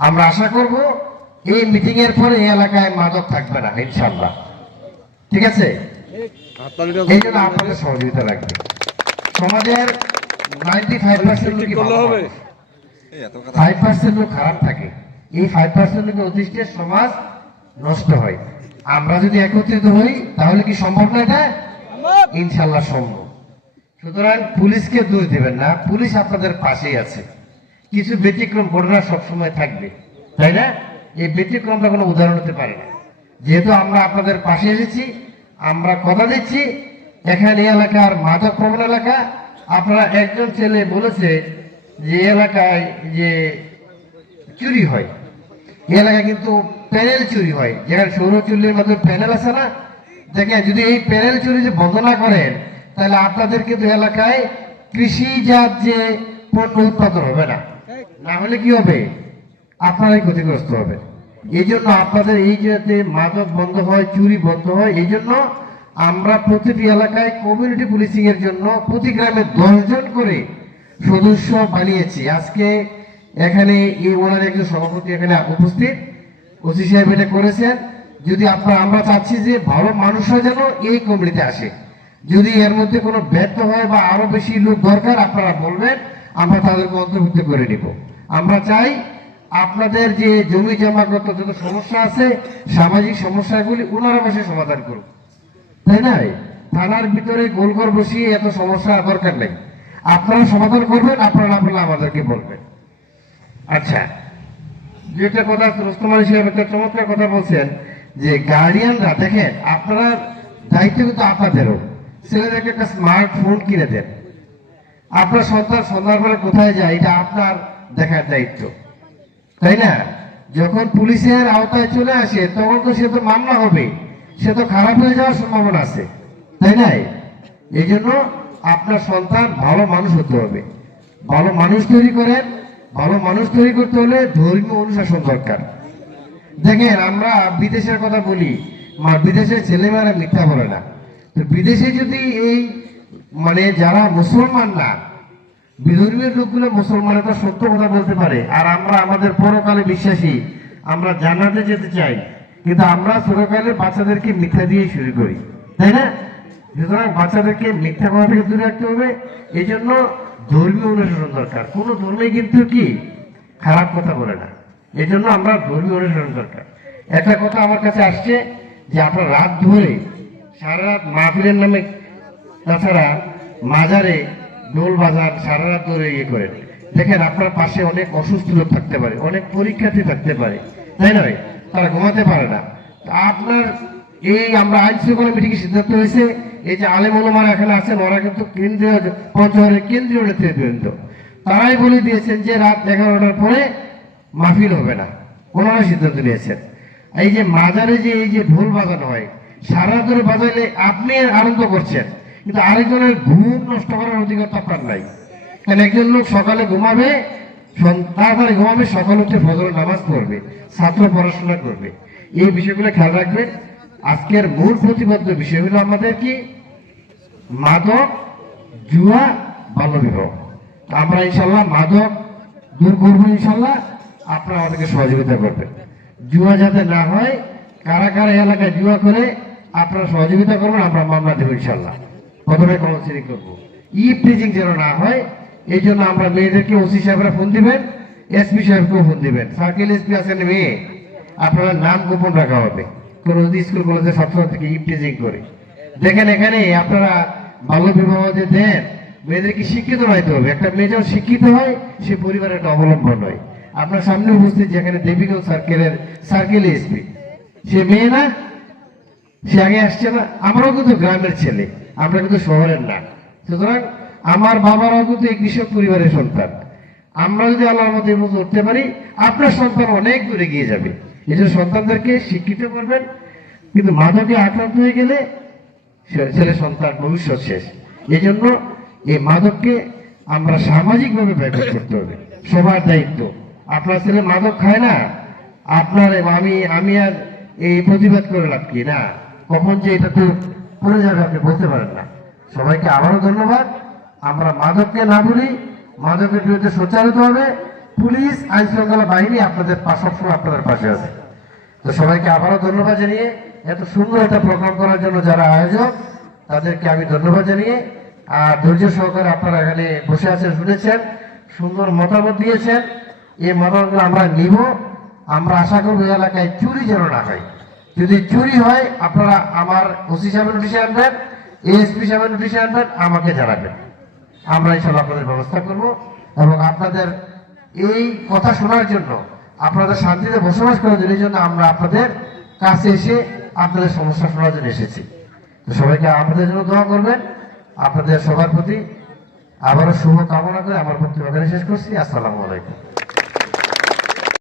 আমরা আশা করব এই মিটিং এর পরে এই এলাকায় মাদক থাকবে না ইনশাল্লাহ ঠিক আছে? এই জন্য আপনাদের সহযোগিতা লাগবে। সমাজের নাইনটি ফাইভ পার্সেন্ট হবে। ফাইভ পার্সেন্ট লোক খারাপ থাকে। এই ফাইভ পার্সেন্ট লোকের অদৃষ্টে সমাজ নষ্ট হয়। আমরা যদি একত্রিত হই তাহলে কি সম্ভব না এটা? ইনশাল্লাহ সম্ভব। সুতরাং পুলিশকে দোষ দেবেন না। পুলিশ আপনাদের পাশেই আছে। কিছু ব্যতিক্রম ঘটনা সবসময় থাকবে, তাই না? এই ব্যতিক্রমটা কোনো উদাহরণ হতে পারে না। যেহেতু আমরা আপনাদের পাশে এসেছি, আমরা কথা দিচ্ছি, এখানে এলাকার মাদক প্রবণ এলাকা। আপনারা একজন ছেলে বলেছে যে এলাকায় যে চুরি হয় এলাকায় কিন্তু প্যানেল চুরি হয়। যেখানে সৌর চুল্লির মধ্যে প্যানেল আছে না? দেখেন, যদি এই প্যানেল চুরি যে বন্ধ না করেন, তাহলে আপনাদের কিন্তু এলাকায় কৃষিজাত যে পণ্য উৎপাদন হবে না। না হলে কি হবে? আপনারাই ক্ষতিগ্রস্ত হবে এই জন্য আপনাদের এই যাতে মাদক বন্ধ হয়, চুরি বন্ধ হয় এই জন্য আমরা প্রতিটি এলাকায় কমিউনিটি পুলিশিং এর জন্য প্রতি গ্রামে দশজন করে সদস্য বানিয়েছি। আজকে এখানে এই ওনার একজন সভাপতি এখানে উপস্থিত। ওসি সাহেব এটা করেছেন। যদি আপনারা, আমরা চাচ্ছি যে ভালো মানুষরা যেন এই কমিটিতে আসে। যদি এর মধ্যে কোনো ব্যর্থ হয় বা আরও বেশি লোক দরকার, আপনারা বলবেন। আমরা তাদেরকে অন্তর্ভুক্ত করে নিব। আমরা চাই আপনাদের যে জমি জমাগত যত সমস্যা আছে, সামাজিক সমস্যাগুলি ওনারা বসে সমাধান করুক। তাই না থানার ভিতরে গোলঘর বসিয়ে এত সমস্যা দরকার নেই। আপনারা সমাধান করবেন, আপনারা না আমাদেরকে বলবেন। আচ্ছা যেটা কথা রোস্তমান সাহেব একটা চমৎকার কথা বলছেন যে গার্ডিয়ানরা দেখেন, আপনারা দায়িত্ব কিন্তু আপনাদেরও। ছেলেদেরকে একটা স্মার্টফোন কিনে দেন। আপনার সন্তান সন্ধ্যাবেলা কোথায় যায়, এটা আপনার দেখার দায়িত্ব। তাই না? যখন পুলিশের আওতায় চলে আসে, তখন তো সে তো মামলা হবে। সে তো খারাপ হয়ে যাওয়ার সম্ভাবনা আছে। তাই না? এই জন্য আপনার সন্তান ভালো মানুষ হতে হবে। ভালো মানুষ তৈরি করেন, ভালো মানুষ তৈরি করতে হলে ধর্মীয় অনুশাসন দরকার। দেখেন, আমরা বিদেশের কথা বলি বিদেশের ছেলেমেয়েরা মিথ্যা বলে না। তো বিদেশে যদি এই মানে যারা মুসলমান না বিধর্মীয় লোকগুলো মুসলমানের তো সত্য কথা বলতে পারে। আর আমরা আমাদের পরকালে বিশ্বাসী, আমরা জানাতে যেতে চাই, কিন্তু আমরা ছোটকালে বাচ্চাদেরকে মিথ্যা দিয়ে শুরু করি, তাই না? সুতরাং বাচ্চাদেরকে মিথ্যা কথা থেকে দূরে রাখতে হবে এই জন্য ধর্মীয় অনুশাসন দরকার। কোনো ধর্মে কিন্তু কি? খারাপ কথা বলে না। এই জন্য আমরা ধর্মীয় অনুসরণ দরকার। একটা কথা আমার কাছে আসছে যে আপনার রাত ধরে সারা রাত মাহফিলের নামে তাছাড়া মাজারে দোল বাজার সারা রাত ধরে ইয়ে করেন। দেখেন আপনার পাশে অনেক অসুস্থ লোক থাকতে পারে, অনেক পরীক্ষার্থী থাকতে পারে, তাই নয়? তারা ঘুমাতে পারে না। আপনার এই আমরা আইন শৃঙ্খলা মিটিং সিদ্ধান্ত হয়েছে, এই যে আলেম ওলামারা এখানে আছেন, ওরা কিন্তু কেন্দ্রীয় পঞ্চগড়ের কেন্দ্রীয় নেতৃত্ব তারাই বলে দিয়েছেন যে রাত এগারোটার পরে মাহফিল হবে না। ওনারা সিদ্ধান্ত নিয়েছেন। এই যে মাজারে যে এই যে ঢোল বাজানো হয়, সারা ধরে বাজাইলে আপনি আনন্দ করছেন। কিন্তু আরেকজনের ঘুম নষ্ট করার অধিকার তো আপনার নাই। কারণ একজন লোক সকালে ঘুমাবে তাড়াতাড়ি ঘুমাবে, সকাল উঠে ফজর নামাজ পড়বে, ছাত্র পড়াশোনা করবে। এই বিষয়গুলো খেয়াল রাখবেন। আজকের মূল প্রতিবদ্ধ বিষয় হলো আমাদের কি? মাদক, জুয়া, বাল্যবিবাহ। আমরা ইনশাল্লাহ মাদক দূর করব ইনশাল্লাহ। আপনারা আমাদেরকে সহযোগিতা করবেন। জুয়া যাতে না হয়, কারা কারা এলাকায় জুয়া করে, আপনারা সহযোগিতা করবেন, আমরা মামলা দেবো ইনশাল্লাহ। প্রথমে কাউন্সিলিং করব। ই প্রিজিং যেন না হয়, এই জন্য আমরা মেয়েদেরকে ওসি সাহেবরা ফোন দিবেন এসপি সাহেবকেও ফোন দিবেন। সার্কেল এসপি আছেন মেয়ে, আপনারা নাম গোপন রাখা হবে। কোন স্কুল, কলেজে ছাত্রছাত্রীকে ই প্রিজিং করে। দেখেন এখানে আপনারা বাল্য বিবাহ যে দেন মেয়েদেরকে শিক্ষিত হইতে হবে? একটা মেয়ে যখন শিক্ষিত হয়, সে পরিবারের একটা অবলম্বন হয়। আপনার সামনে উপস্থিত যেখানে দেবীগঞ্জ সার্কেলের সার্কেল এসপি সে মেয়ে না? সে আগে আসছে না, আমরাও কিন্তু গ্রামের ছেলে, আমরা কিন্তু শহরের না সুতরাং আমার বাবারাও কিন্তু এই কৃষক পরিবারের সন্তান। আমরা যদি আল্লাহর মধ্যে মতো উঠতে পারি, আপনার সন্তান অনেক দূরে গিয়ে যাবে। এই জন্য সন্তানদেরকে শিক্ষিত করবেন, কিন্তু মাদকে আক্রান্ত হয়ে গেলে ছেলে সন্তান ভবিষ্যৎ শেষ। এই জন্য এই মাদককে আমরা সামাজিকভাবে ব্যবহার করতে হবে। সবার দায়িত্ব। আপনার ছেলে মাদক খায় না? আপনার, আমি আমি আর এই প্রতিবাদ করে লাভ কি? না। কখন যে এটাতে পড়ে যাবে আপনি বলতে পারেন না। সবাইকে আবারও ধন্যবাদ। আমরা মাদককে না বলি মাদকের বিরুদ্ধে সোচ্চার হবে। পুলিশ, আইন শৃঙ্খলা বাহিনী আপনাদের সবসময় আপনাদের পাশে আছে। তো সবাইকে আবারও ধন্যবাদ জানিয়ে এত সুন্দর একটা প্রোগ্রাম করার জন্য যারা আয়োজক, তাদেরকে আমি ধন্যবাদ জানিয়ে, আর ধৈর্য সহকারে আপনারা এখানে বসে আছেন, শুনেছেন, সুন্দর মতামত দিয়েছেন। এই মতামতগুলো আমরা নিব। আমরা আশা করব এলাকায় চুরি যেন না হয়। যদি চুরি হয়, আপনারা আমার ওসি সাহেবের নোটিশে আনবেন এএসপি সাহেবের নোটিশে আনবেন, আমাকে জানাবেন। আমরা ইনশাল্লাহ আপনাদের ব্যবস্থা করব এবং আপনাদের এই কথা শোনার জন্য, আপনাদের শান্তিতে বসবাস করার জন্য এই জন্য আমরা আপনাদের কাছে এসে আপনাদের সমস্যা শোনার জন্য এসেছি। সবাইকে আমাদের জন্য দোয়া করবেন। আপনাদের সবার প্রতি আবারও শুভ কামনা করে আমার বক্তব্য শেষ করছি। আসসালামু আলাইকুম।